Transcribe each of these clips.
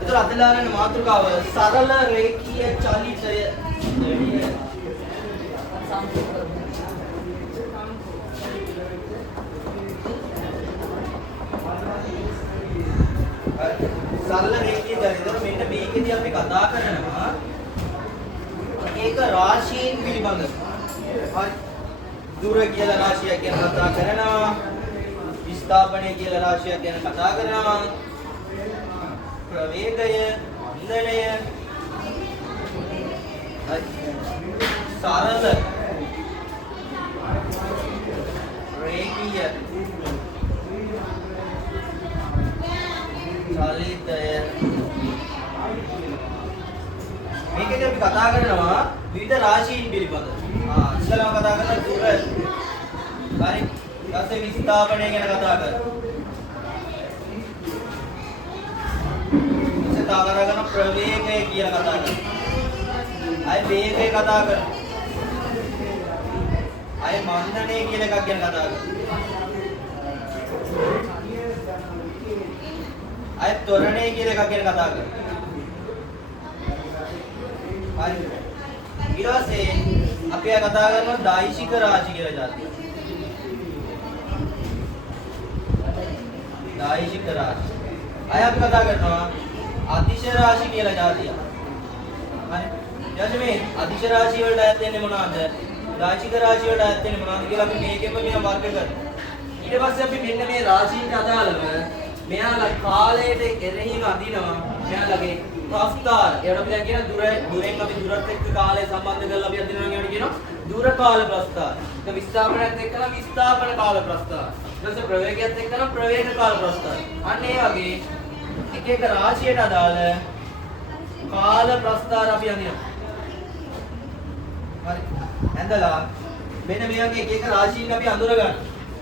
ඒතර අදලාගෙන මාතෘකාව සරල රේඛීය චලිතය සරල රේඛීය චලිතය. මෙන්න මේකෙදී අපි කතා කරනවා ඒක රාශීන් පිළිබඳව. හරි. දුර කියලා රාශියක් ගැන කතා කරනවා. විස්ථාපනය කියලා රාශියක් ගැන කතා කරනවා. ප්‍රවේගය, ඉන්ධනය, සරල රේඛීය චලිතය. මේකදී අපි කතා කරනවා විවිධ රාශීන් පිළිබඳව. ඉස්සෙල්ලාම කතා කරලා දුර. හරි. ඊපස්සේ විස්ථාපනය ගැන කතා කරනවා. ඊට කරගෙන ප්‍රවේගය කියලා කතා කරනවා. අය වේගය කතා කරනවා. අය මන්දනය කියලා එකක් ගැන කතා කරනවා. අය ත්වරණය කියලා එකක් ගැන කතා කරනවා. හරි. ඊට පස්සේ අපි කතා කරනවා දායිශික රාශි කියලා જાතිය. දායිශික රාශි. අය අපි කතා කරනවා අදිශ රාශි කියලා જાතිය. හරි. ඊට මේ අදිශ රාශි වලට අයත් වෙන්නේ මොනවද? දායිශික රාශි වලට අයත් වෙන්නේ මොනවද කියලා අපි මේකෙම මෙයා වර්ග කරනවා. ඊට පස්සේ අපි මෙන්න මේ රාශීන්ට අදාළව මෙයාලා කාලයට එරෙහිව අදිනවා. මෙයාලගේ ප්‍රස්ථාර. ඒකට අපි දැන් කියන දුරෙන් අපි දුරත් එක්ක කාලය සම්බන්ධ කරලා අපි අදිනවා කියනකොට කියනවා දුර කාල ප්‍රස්ථාර. ඒක විස්ථාපනයත් එක්කලා විස්ථාපන කාල ප්‍රස්ථාර. ඊට පස්සේ ප්‍රවේගයත් එක්කලා ප්‍රවේග කාල ප්‍රස්ථාර. අන්න ඒ වගේ එක එක රාශියට අදාළ කාල ප්‍රස්ථාර අපි අඳිනවා. හරි. ඇඳලා මෙන්න මේ වගේ එක එක රාශීන් අපි අඳුර ගන්න.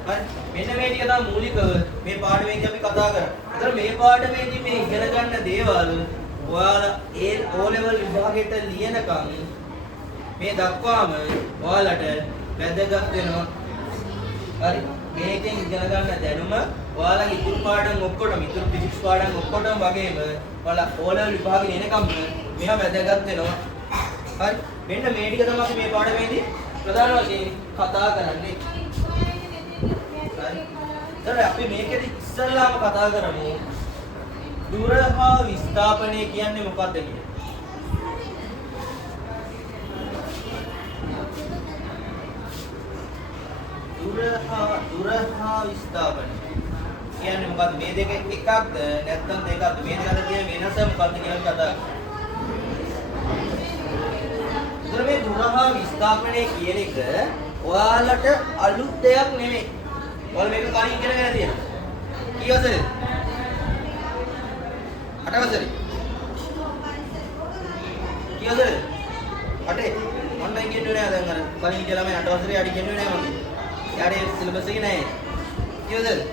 හරි. මෙන්න මේ ටික තමයි මූලිකව මේ පාඩමේදී අපි කතා කරන්නේ. ඒතර මේ පාඩමේදී මේ ඉගෙන ගන්න දේවල් ඔයාලා ඒ O level විභාගයට ලියනකම් මේ දක්වාම ඔයාලට වැදගත් වෙනවා. හරි. මේකෙන් ඉගෙන ගන්න දැනුම ඔයාලගේ ඉතුරු පාඩම් ඔක්කොටම ඉතුරු ෆිසික්ස් පාඩම් ඔක්කොටම වගේම ඔයාලා O level විභාගෙ එනකම් මේවා වැදගත් වෙනවා. හරි. මෙන්න මේ ටික තමයි අපි මේ පාඩමේදී ප්‍රධාන වශයෙන් කතා කරන්නේ. හරි. දැන් අපි මේකෙදි ඉස්සල්ලාම කතා කරමු දුර හා විස්ථාපනය කියන්නේ මොකක්ද කියලා. දුර හා විස්ථාපනය කියන්නේ මොකක්ද? මේ දෙක එකක්ද නැත්නම් දෙකක්ද? මේ දෙක අතර තියෙන වෙනස මොකක්ද කියලා කතා කරමු. මේ දුර හා විස්ථාපනය කියන එක ඔයාලට අලුත් දෙයක් නෙමෙයි. ඔයාලා මේක කලින් ඉගෙනගෙන තියෙනවා. කීවසරේ? 8 වසරේ. කීවසරේ? 8. මම ඉගෙනුවේ නෑ දැන් අර කලින් ඉගෙන ළමයි 8 වසරේ අඩි ඉගෙනුවේ නෑ මම. යාඩේ සිලබස් එකේ නෑ. කීවසරේ?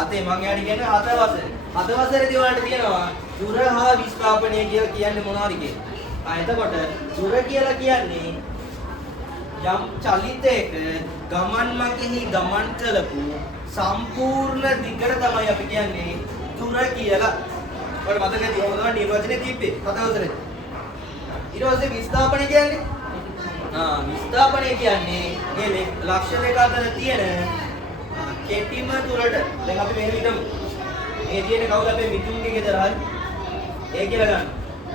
අතේ මං යාඩි ඉගෙනුවේ 7 වසරේ. 7 වසරේදී ඔයාලට තියෙනවා දුර හා විස්ථාපනය කියලා කියන්නේ මොනවද කියලා. එතකොට දුර කියලා කියන්නේ යම් චලිතයක ගමන් මගෙහි ගමන් කළපු සම්පූර්ණ දිගට තමයි අපි කියන්නේ දුර කියලා. ඔයාලට මතකද මොනවද නිර්වචනේ දීපේ 7 වසරේ. ඊට පස්සේ විස්ථාපනය කියන්නේ විස්ථාපනය කියන්නේ මේ ලක්ෂණ දෙක අතර තියෙන කෙටිම දුරට. දැන් අපි මෙහෙම හිතමු. මේ තියෙන කවුද අපේ මිතුන්ගේ ගෙදර හරි. ඒ කියලා ගන්න.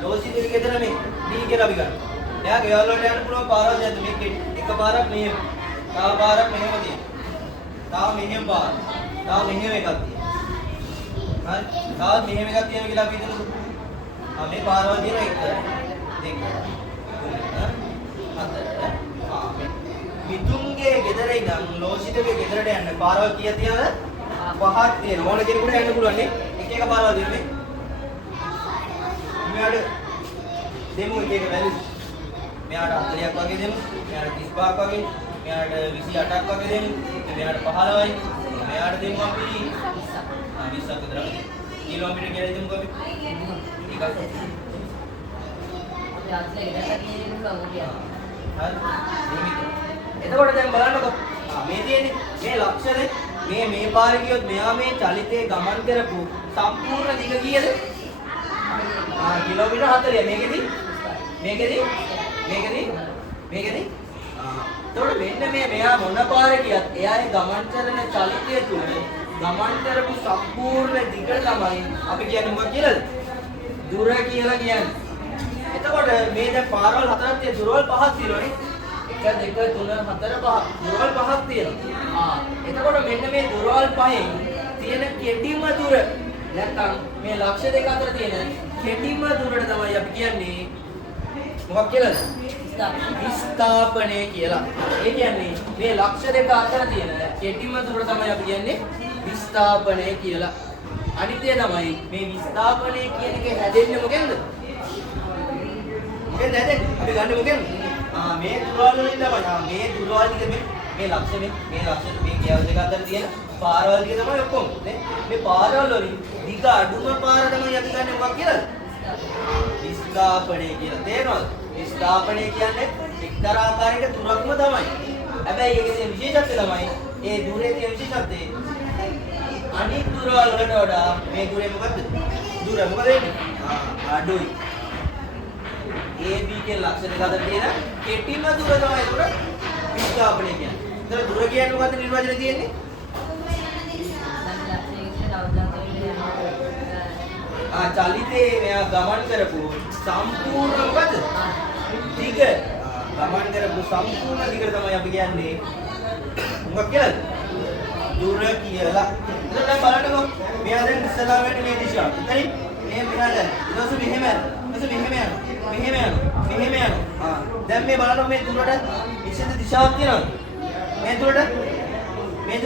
ලෝසිතුගේ ගෙදර මේ D කියලා අපි ගන්න. එයාගේ ගෙවල් වලට යන්න පුළුවන් පාරක් දැද්ද මේක එක පාරක් මෙහෙම. තව පාරක් මෙහෙම තියෙනවා. තව මෙහෙම පාර. තව මෙහෙම එකක් තියෙනවා. හරි. තව මෙහෙම එකක් තියෙනවා කියලා අපි හිතමු. මේ පාරවල් තියෙන එක දෙක. මිතුන්ගේ ගෙදර ඉඳන් ලෝසිතුගේ ගෙදරට යන්න පාරවල් කීයක් තියෙනවද? 5ක් තියෙනවා. ඕන කෙනෙකුට යන්න පුළුවන් නේ. එක එක පාරවල් දෙන්නේ. මෙයාට දෙමු එක එක වැලි. මෙයාට 40ක් වගේ දෙමු. මෙයාට 35ක් වගේ. මෙයාට 28ක් වගේ දෙමු. මෙයාට 15යි. මෙයාට දෙමු අපි 20ක් විතර. කිලෝමීටර කියලා දෙමු අපි. ටිකක්. අපි අත්ලේ ඉඳලා කියන්නේ මොකක්ද? හරි. එතකොට දැන් බලන්නකො. මේ තියෙන්නේ මේ ලක්ෂණේ මේ පාරේ ගියොත් මෙයා මේ චලිතේ ගමන් කරපු සම්පූර්ණ දිග කීයද? කිලෝමීටර් 40. මේකෙදි එතකොට මෙන්න මෙයා මොන පාරේ ගියත් එයාගේ ගමන් කරන චලිතය තුල ගමන් කරපු සම්පූර්ණ දිග තමයි අපි කියන්නේ මොකක්ද කියලාද? දුර කියලා කියන්නේ. එතකොට මේ දැන් පාරවල් හතරක් තියෙන දුරවල් පහක් තියෙනවනේ. 1 2 3 4 5 දුරවල් පහක් තියෙනවා. එතකොට මෙන්න මේ දුරවල් පහෙන් තියෙන කෙටිම දුර නැත්නම් මේ ලක්ෂ්‍ය දෙක අතර තියෙන කෙටිම දුරට තමයි අපි කියන්නේ මොකක් කියලාද? විස්ථාපනය කියලා. ඒ කියන්නේ මේ ලක්ෂ්‍ය දෙක අතර තියෙන කෙටිම දුර තමයි අපි කියන්නේ විස්ථාපනය කියලා. අනිත්‍ය තමයි මේ විස්ථාපනය කියන එක හැදෙන්නේ මොකෙන්ද? මොකෙන්ද හැදෙන්නේ? අපි ගන්න මොකෙන්ද? මේ දුරවල් වලින් තමයි. මේ දුරවල් ටික මේ ලක්ෂ්‍ය මේ කියව දෙක අතර තියෙන පාරවල් ටික තමයි ඔක්කොම. මේ පාරවල් වලින් දිග අඩුම පාර තමයි අපි ගන්න මොකක් කියලාද? විස්ථාපනය කියලා. තේරෙනවද? විස්ථාපනය කියන්නේ එක්තරා ආකාරයක දුරක්ම තමයි. හැබැයි ඒකේ විශේෂත්වය තමයි ඒ දුරේ තියෙන විශේෂත්වය අනිත් දුරවල් වලට වඩා මේ දුරේ මොකද්ද? දුර මොකද වෙන්නේ? අඩුයි. AB කියන ලක්ෂණ දෙක අතර තියෙන කෙටිම දුර තමයි ඒක විස්ථාපනය කියන්නේ. ඒතර දුර කියන්නේ මොකද්ද නිර්වචනය තියෙන්නේ? චලිතේ මෙයා ගමන් කරපු සම්පූර්ණ මොකද? දිග. ගමන් කරපු සම්පූර්ණ දිගට තමයි අපි කියන්නේ මොකක් කියලාද? දුර කියලා. එතකොට බලන්නකෝ. මෙයා දැන් ඉස්සලා වෙන්නේ මේ දිශාව. එතනින් මේ මෙහා දැන්. ඊට පස්සේ මෙහෙම යනවා. දැන් මේ බලන්න මේ දුරට විශේෂ දිශාවක් තියෙනවද? මේ දුරට මෙහෙම.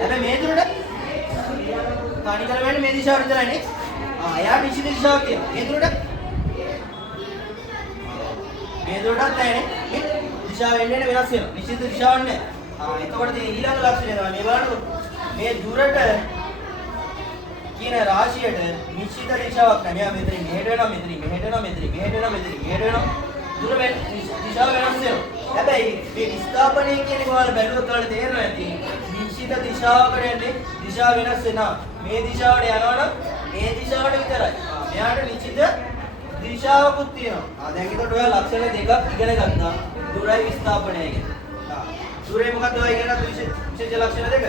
හැබැයි මේ දුරට තනි කර වෙන්නේ මේ දිශාවට විතරයි නේ. එයාට නිශ්චිත දිශාවක් තියෙනවා. මේ දුරටත් නැහැ නේ. මේ දිශාව වෙන්නේ වෙනස් වෙනවා. නිශ්චිත දිශාවක් නැහැ. එතකොට තියෙන ඊළඟ ලක්ෂණය තමයි මේ බලන්නකො. මේ දුරට කියන රාශියට නිශ්චිත දිශාවක් නැහැ. මෙයා මෙතනින් මෙහෙට වෙනවා, මෙතනින් මෙහෙට වෙනවා. දුර දිශාව වෙනස් වෙනවා. හැබැයි මේ විස්ථාපනය කියන එක ඔයාලා බැලුවොත් ඔයාලට තේරෙනවා ඇති. නිශ්චිත දිශාවකට යන්නේ දිශාව වෙනස් වෙනවා. මේ දිශාවට යනවනම් මේ දිශාවට විතරයි. මෙයාට නිශ්චිත දිශාවකුත් තියෙනවා. දැන් ඒකට ඔයා ලක්ෂණ දෙකක් ඉගෙන ගත්තා. දුරයි විස්ථාපනයයි කියන. දුරේ මොකක්ද ඔයා ඉගෙන ගත්ත විශේෂ ලක්ෂණ දෙක?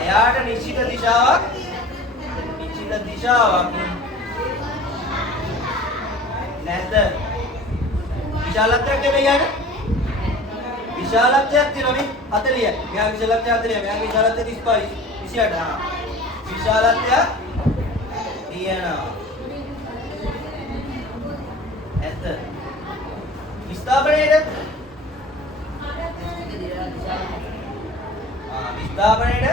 එයාට නිශ්චිත දිශාවක් නැද්ද? විශාලත්වයක් නෙමෙයි යාට. විශාලත්වයක් තියෙනවා මේ 40. මෙයා විශාලත්වය 40. මෙයාගේ විශාලත්වය 35 28. විශාලත්වය තියෙනවා. ඇත්ත. විස්ථාපනයේද? විස්ථාපනයේද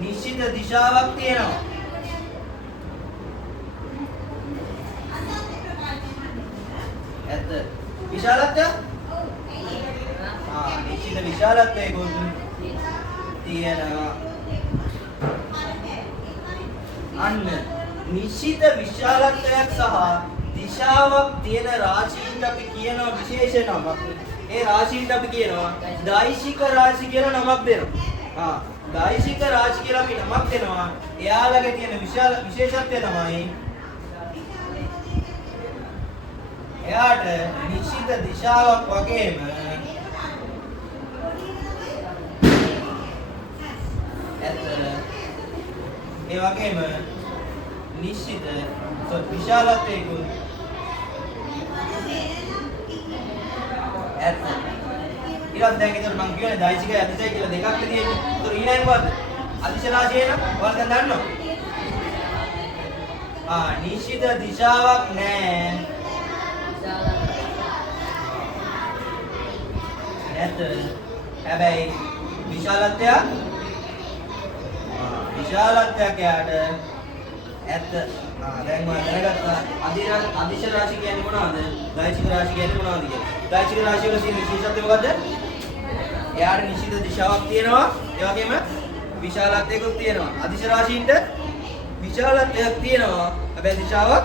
නිශ්චිත දිශාවක් තියෙනවා. ඇත්ත. විශාලත්වය? නිශ්චිත විශාලත්වයකුත් තියෙනවා. අන්න නිශ්චිත විශාලත්වයක් සහ දිශාවක් තියෙන රාශීන්ට අපි කියනවා විශේෂ නමක්. ඒ රාශීන්ට අපි කියනවා දෛශික රාශි කියලා නමක් දෙනවා. දෛශික රාශි කියලා අපි නමක් දෙනවා. එයාලගේ තියෙන විශේෂත්වය තමයි එයාට නිශ්චිත දිශාවක් වගේම ඒ වගේම නිශ්චිත විශාලත්වයකුත් ඇත. ඊළඟ දැන් ඉතින් මම කියන්නේ දෛශිකයි අදිශයි කියලා දෙකක් තියෙන්නේ. ඒතර ඊළඟ මොකද්ද? අදිශ රාශිය නම් ඔයාලා දැන් දන්නවා. නිශ්චිත දිශාවක් නැහැ. ඇත. හැබැයි විශාලත්වයක් යාට ඇත්ත. දැන් මම දැනගත්තා අදිශ රාශි කියන්නේ මොනවද? දෛශික රාශි කියන්නේ මොනවද කියලා. දෛශික රාශිය වල තියෙන විශේෂත්වය මොකද්ද? එයාට නිශ්චිත දිශාවක් තියෙනවා. ඒ වගේම විශාලත්වයකුත් තියෙනවා. අදිශ රාශීන්ට විශාලත්වයක් තියෙනවා. හැබැයි දිශාවක්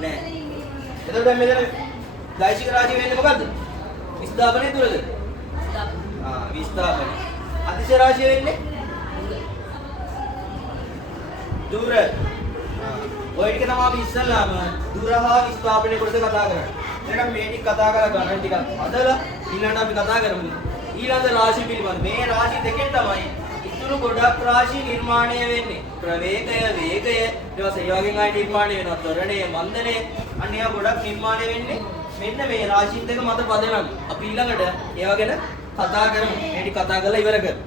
නැහැ. එතකොට මෙතන දෛශික රාශිය වෙන්නේ මොකද්ද? විස්ථාපනයේ තුලද? විස්ථාපනය. අතිශය රාශිය වෙන්නේ දුර. ඔය ටික තමයි අපි ඉස්සල්ලාම දුර හා විස්ථාපනය කොටස කතා කරන්නේ. එහෙනම් මේ ටික කතා කරලා ගණන් ටිකක් හදලා ඊළඟට අපි කතා කරමු ඊළඟ රාශිය පිළිබඳ. මේ රාශි දෙකෙන් තමයි ඉතුරු ගොඩක් රාශි නිර්මාණය වෙන්නේ. ප්‍රවේගය, වේගය, ඊට පස්සේ ඒ වගේම ආයි නිර්මාණය වෙනවා ත්වරණය, මන්දනය. අන්න ඒවා ගොඩක් නිර්මාණය වෙන්නේ මෙන්න මේ රාශීන් දෙක මත පදනම්. අපි ඊළඟට ඒවා ගැන කතා කරමු. මේ ටික කතා කරලා ඉවර කරමු.